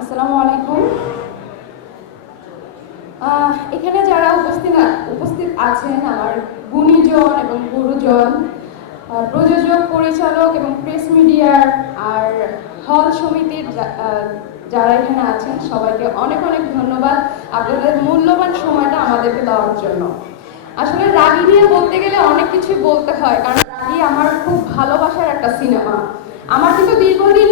আসসালামু আলাইকুম। এখানে যারা উপস্থিত উপস্থিত আছেন, আমার গুণীজন এবং গুরুজন প্রযোজক, পরিচালক এবং প্রেস মিডিয়ার আর হল সমিতির যারা এখানে আছেন, সবাইকে অনেক অনেক ধন্যবাদ আপনাদের মূল্যবান সময়টা আমাদেরকে দেওয়ার জন্য। আসলে রাগি নিয়ে বলতে গেলে অনেক কিছুই বলতে হয়, কারণ রাগি আমার খুব ভালোবাসার একটা সিনেমা আমার কিন্তু দীর্ঘদিন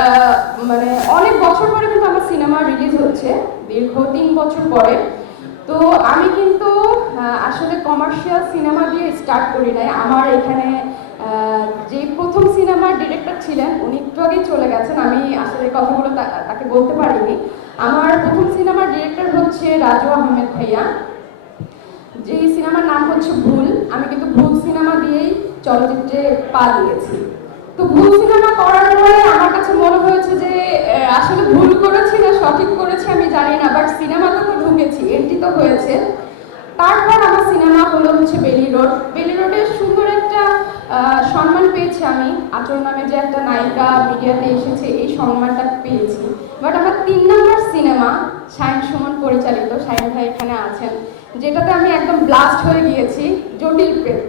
আহ, মানে অনেক বছর পরে কিন্তু আমার সিনেমা রিলিজ হচ্ছে দীর্ঘ তিন বছর পরে। তো আমি কিন্তু আসলে কমার্শিয়াল সিনেমা দিয়ে স্টার্ট করি নাই। আমার এখানে যে প্রথম সিনেমার ডিরেক্টর ছিলেন, উনি একটু আগেই চলে গেছেন। আমি আসলে কথাগুলো তাকে বলতে পারিনি। আমার প্রথম সিনেমার ডিরেক্টর হচ্ছে রাজু আহমেদ ভাইয়া। যে সিনেমার নাম হচ্ছে ভুল। আমি কিন্তু ভুল সিনেমা দিয়েই চলচ্চিত্রে পা দিয়েছি। তো ভুল সিনেমা করার পরে আমার কাছে মনে হয়েছে যে আসলে ভুল করেছি না, সঠিক করেছি আমি জানি না বাট সিনেমাতে তো ঢুকেছি, এন্ট্রি তো হয়েছে। তারপর আমার সিনেমা হলো হচ্ছে বেলি রোড। বেলি রোডে সুন্দর একটা সম্মান পেয়েছি আমি। আচল নামে যে একটা নায়িকা মিডিয়াতে এসেছে, এই সম্মানটা পেয়েছি। বাট আমার তিন নম্বর সিনেমা শাহিন সুমন পরিচালিত, শাহিন ভাই এখানে আছেন, যেটাতে আমি একদম ব্লাস্ট হয়ে গিয়েছি, জটিল প্রেম।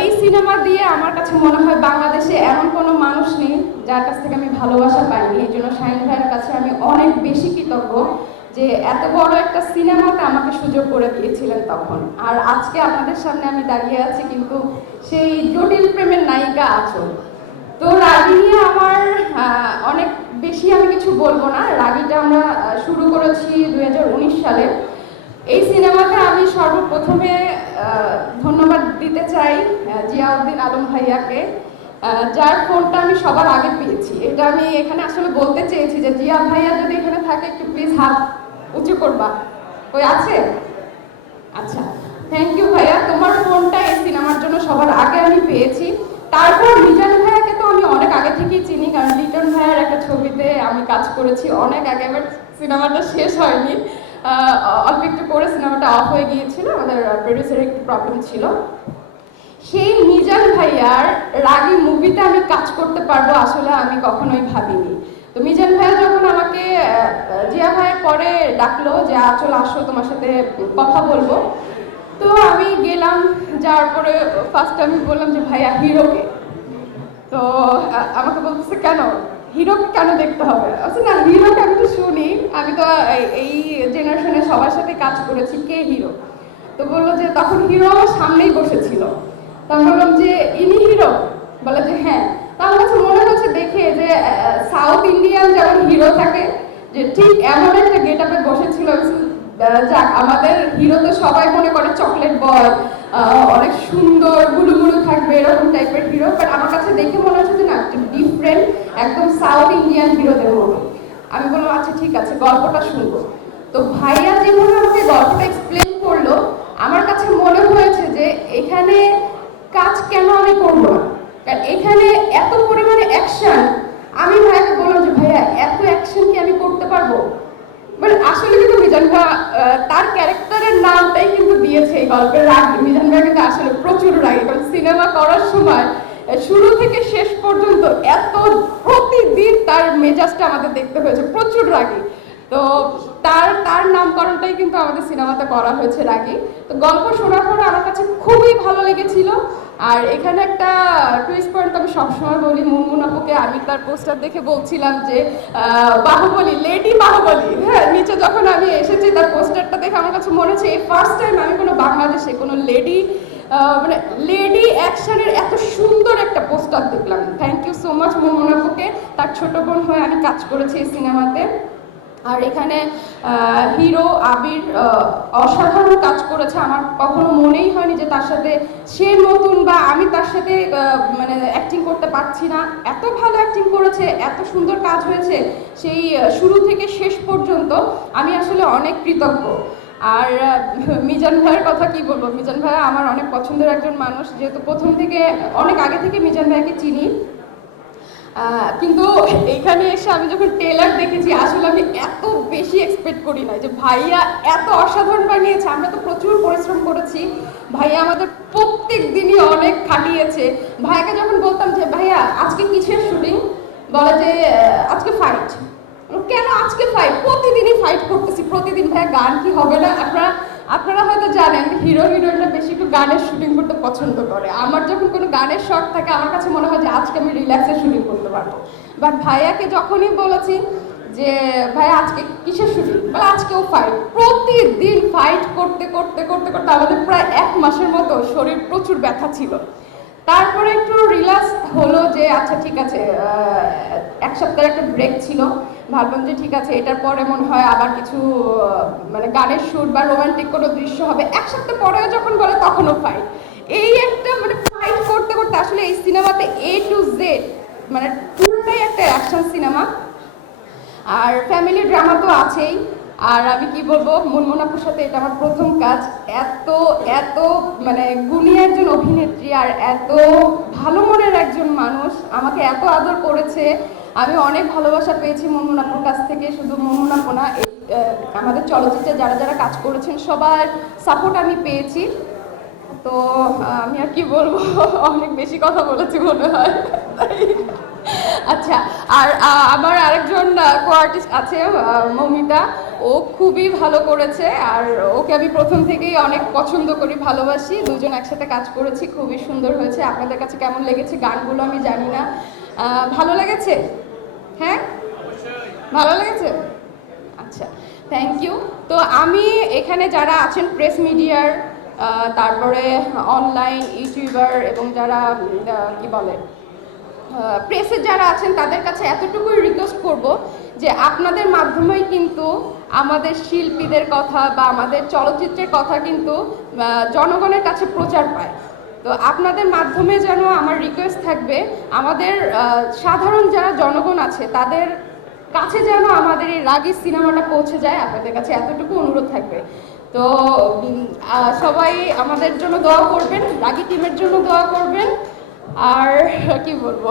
এই সিনেমা দিয়ে আমার কাছে মনে হয় বাংলাদেশে এমন কোনো মানুষ নেই যার কাছ থেকে আমি ভালোবাসা পাইনি। এই জন্য শাহিন ভাইয়ের কাছে আমি অনেক বেশি কৃতজ্ঞ যে এত বড় একটা সিনেমাতে আমাকে সুযোগ করে দিয়েছিলেন তখন। আর আজকে আপনাদের সামনে আমি দাঁড়িয়ে আছি কিন্তু সেই জটিল প্রেমের নায়িকা আছো তো রাগি নিয়ে আমার অনেক বেশি আমি কিছু বলব না। রাগিটা আমরা শুরু করেছি দু হাজার উনিশ সালে। এই সিনেমাতে আমি সর্বপ্রথমে ধন্যবাদ দিতে চাই জিয়াউদ্দিন আলম ভাইয়াকে। যার ফোনটা আমি সবার আগে পেয়েছি। এটা আমি এখানে আসলে বলতে চেয়েছি যে, জিয়া ভাইয়া যদি এখানে থাকে, একটু প্লিজ হাত উঁচু করবা। ওই আছে? আচ্ছা থ্যাংক ইউ ভাইয়া। তোমার ফোনটা এই সিনেমার জন্য সবার আগে আমি পেয়েছি। তারপর লিটন ভাইয়াকে তো আমি অনেক আগে থেকেই চিনি, কারণ লিটন ভাইয়ার একটা ছবিতে আমি কাজ করেছি অনেক আগে এবার সিনেমাটা শেষ হয়নি। অল্প একটু করে সিনেমাটা অফ হয়ে গিয়েছিল, আমাদের প্রডিউসারের একটু প্রবলেম ছিল। সেই মিজান ভাইয়ার রাগী মুভিতে আমি কাজ করতে পারব আসলে আমি কখনোই ভাবিনি। তো মিজান ভাইয়া যখন আমাকে জিয়া ভাইয়ের পরে ডাকলো যে আচল আসো, তোমার সাথে কথা বলব। তো আমি গেলাম, যাওয়ার পরে ফার্স্ট আমি বললাম যে, ভাইয়া, হিরোকে। তো আমাকে বলতেছে, কেন? হিরোকে কেন দেখতে হবে? আচ্ছা না, হিরোকে আমি তো শুনি। আমি তো এই- জেনারেশনে সবার সাথে কাজ করেছি, কে হিরো? তো বলল যে, তখন হিরো আমার সামনেই বসেছিল। তখন বললাম যে, ইনি হিরো? বলে যে হ্যাঁ। তো আমার কাছে মনে হচ্ছে দেখে যে সাউথ ইন্ডিয়ান যেমন হিরো থাকে, যে ঠিক এমন একটা গেট আপে বসেছিল আমি যাক, আমাদের হিরো তো সবাই মনে করে চকলেট বয় অনেক সুন্দর গুলু গুলু থাকবে, এরকম টাইপের হিরো। বাট আমার কাছে দেখে মনে হচ্ছে যে, না ডিফারেন্ট একদম সাউথ ইন্ডিয়ান হিরোদের মতো আমি বললাম আচ্ছা ঠিক আছে গল্পটা শুনব। তো ভাইয়া যেভাবে আমাকে গল্পটা এক্সপ্লেন করল আমার কাছে মনে হয়েছে যে এখানে কাজ কেন আমি করব না? কারণ এখানে এত পরিমাণে অ্যাকশন আমি ভাইয়াকে বললাম যে ভাইয়া এত অ্যাকশন কি আমি করতে পারব? মানে আসলে কিন্তু মিজান আহ, তার ক্যারেক্টারের নামটাই কিন্তু দিয়েছে এই গল্পের রাগ। মিজান ভাই কিন্তু আসলে প্রচুর রাগী। কারণ সিনেমা করার সময় শুরু থেকে শেষ পর্যন্ত এত প্রতিদিন তার মেজাজটা আমাদের দেখতে হয়েছে, প্রচুর রাগী। তো তার তার নামকরণটাই কিন্তু আমাদের সিনেমাতে করা হয়েছে রাগী। তো গল্প শোনার পরে আমার কাছে খুবই ভালো লেগেছিল। আর এখানে একটা টুইস্ট পয়েন্ট আমি সবসময় বলি, মুনমুন আপুকে আমি তার পোস্টার দেখে বলছিলাম যে বাহুবলী লেডি বাহুবলী হ্যাঁ নিচে যখন আমি এসেছি তার পোস্টারটা দেখে আমার কাছে মনে হচ্ছে, এই ফার্স্ট টাইম আমি কোনো বাংলাদেশে কোনো লেডি মানে লেডি অ্যাকশনের এত সুন্দর একটা পোস্টার দেখলাম। Thank you so much Munmun আপুকে। তার ছোট বোন হয়ে আমি কাজ করেছি এই সিনেমাতে। আর এখানে হিরো আবির অসাধারণ কাজ করেছে। আমার কখনো মনেই হয়নি যে তার সাথে সে নতুন বা আমি তার সাথে মানে অ্যাক্টিং করতে পারছি না। এত ভালো অ্যাক্টিং করেছে, এত সুন্দর কাজ হয়েছে। সেই শুরু থেকে শেষ পর্যন্ত আমি আসলে অনেক কৃতজ্ঞ। আর মিজান ভাইয়ের কথা কি বলব? মিজান ভাই আমার অনেক পছন্দের একজন মানুষ, যেহেতু প্রথম থেকে, অনেক আগে থেকে মিজান ভাইকে চিনি। কিন্তু এখানে এসে আমি যখন টেলার দেখেছি, আসলে আমি এত বেশি এক্সপেক্ট করি না যে ভাইয়া এত অসাধারণ বানিয়েছে। আমরা তো প্রচুর পরিশ্রম করেছি। ভাইয়া আমাদের প্রত্যেক দিনই অনেক খাটিয়েছে। ভাইয়াকে যখন বলতাম যে, ভাইয়া, আজকে কিসের শুটিং বলে যে আজকে ফাইট কেন আজকে ফাইট প্রতিদিনই ফাইট করতেছি, প্রতিদিন ভাইয়া গান কি হবে না? আপনারা আপনারা হয়তো জানেন হিরো হিরোইনরা বেশি একটু গানের শুটিং করতে পছন্দ করে। আমার যখন কোনো গানের শখ থাকে, আমার কাছে মনে হয় যে আজকে আমি রিল্যাক্সে শুটিং করতে পারব। বাট ভাইয়াকে যখনই বলেছি যে ভাই আজকে কিসের শুটিং বলে আজকেও ফাইট প্রতিদিন ফাইট করতে করতে করতে করতে আমাদের প্রায় এক মাসের মতো শরীর প্রচুর ব্যথা ছিল। তারপরে একটু রিল্যাক্স হলো যে আচ্ছা ঠিক আছে এক সপ্তাহের একটা ব্রেক ছিল। ভাবলাম যে ঠিক আছে, এটার পরে মনে হয় আবার কিছু মানে গানের সুর বা রোমান্টিক কোনো দৃশ্য হবে। এক সপ্তাহ পরেও যখন বলে তখনও ফাইট এই একটা মানে ফাইট করতে করতে আসলে এই সিনেমাতে এ টু জেড মানে পুরোটাই একটা অ্যাকশন সিনেমা আর ফ্যামিলি ড্রামা তো আছেই। আর আমি কি বলব মুনমুনাপুর সাথে এটা আমার প্রথম কাজ। এত এত মানে গুণী একজন অভিনেত্রী আর এত ভালো মনের একজন মানুষ আমাকে এত আদর করেছে। আমি অনেক ভালোবাসা পেয়েছি মুনমুনাপুর কাছ থেকে শুধু মুনমুনাপু না এই, আমাদের চলচ্চিত্রে যারা যারা কাজ করেছেন সবার সাপোর্ট আমি পেয়েছি। তো আমি আর কি বলব অনেক বেশি কথা বলেছি মনে হয়। আচ্ছা আর আমার আরেকজন কো আর্টিস্ট আছে মমিতা। ও খুবই ভালো করেছে আর ওকে আমি প্রথম থেকেই অনেক পছন্দ করি ভালোবাসি। দুজন একসাথে কাজ করেছি খুবই সুন্দর হয়েছে। আপনাদের কাছে কেমন লেগেছে গানগুলো আমি জানি না। ভালো লেগেছে? হ্যাঁ? ভালো লেগেছে? আচ্ছা থ্যাংক ইউ তো আমি এখানে যারা আছেন প্রেস মিডিয়ার তারপরে অনলাইন ইউটিউবার এবং যারা কি বলে প্রেসে যারা আছেন, তাদের কাছে এতটুকুই রিকোয়েস্ট করব যে আপনাদের মাধ্যমেই কিন্তু আমাদের শিল্পীদের কথা বা আমাদের চলচ্চিত্রের কথা কিন্তু জনগণের কাছে প্রচার পায়। তো আপনাদের মাধ্যমে যেন আমার রিকোয়েস্ট থাকবে, আমাদের সাধারণ যারা জনগণ আছে, তাদের কাছে যেন আমাদের এই রাগি সিনেমাটা পৌঁছে যায়, আপনাদের কাছে এতটুকু অনুরোধ থাকবে। তো সবাই আমাদের জন্য দোয়া করবেন, রাগি টিমের জন্য দোয়া করবেন, আর কি বলব?